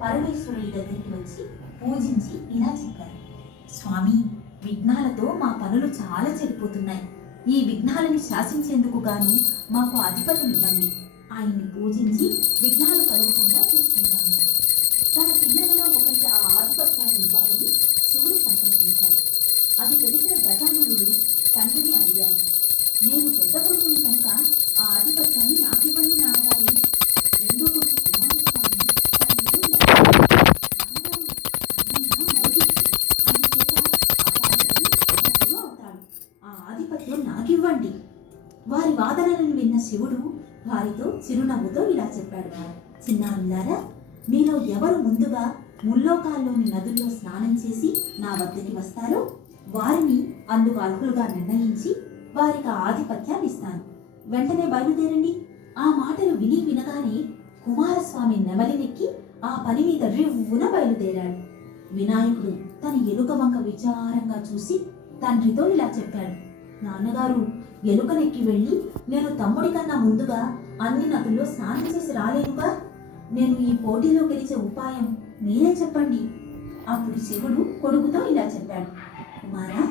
పరమేశ్వరుడి దగ్గరికి వచ్చి పూజించి ఇలా చెప్పారు: స్వామి, విఘ్నాలతో మా పనులు చాలా చెడిపోతున్నాయి. ఈ విఘ్నాలని శాసించేందుకు గాను మాకు అధిపతినివ్వండి. ఆయన్ని పూజించి విఘ్నాలు కలగకుండా చూసుకుంటాము. తన పిల్లలలో ఒకరికి ఆ ఆధిపత్యాన్ని ఇవ్వాలని శివుడు సంకల్పించాడు. అది తెలిసిన గజాననుడు తండ్రిని అడిగారు: నేను పెద్ద కొడుకుని కనుక ఆ ఆధిపత్యాన్ని నాకివ్వండి నాన్నగారు. రెండో కొడుకు కుమారస్వామి తండ్రితో అవుతాడు, ఆ ఆధిపత్యం నాకివ్వండి. వారి వాదనలను విన్న శివుడు వారితో చిరునవ్వుతో ఇలా చెప్పాడు: చిన్నారులారా, మీలో ఎవరు ముందుగా ముల్లోకాల్లోని నదుల్లో స్నానం చేసి నా వద్దకి వస్తారో వారిని అందుకు అర్హులుగా నిర్ణయించి వారికి ఆ ఆధిపత్యాన్ని ఇస్తాను. వెంటనే బయలుదేరండి. ఆ మాటలు వినగానే కుమారస్వామి నెమలినెక్కి ఆ పని మీద రివ్వున బయలుదేరాడు. వినాయకుడు తన ఎలుక వంక విచారంగా చూసి తండ్రితో ఇలా చెప్పాడు: నాన్నగారు, ఎలుకనెక్కి వెళ్ళి నేను తమ్ముడి కన్నా ముందుగా అన్ని నదుల్లో స్నానం చేసి రాలేనుగా. నేను ఈ పోటీలో గెలిచే ఉపాయం మీరే చెప్పండి. అప్పుడు శివుడు కొడుకుతో ఇలా చెప్పాడు: కుమారా,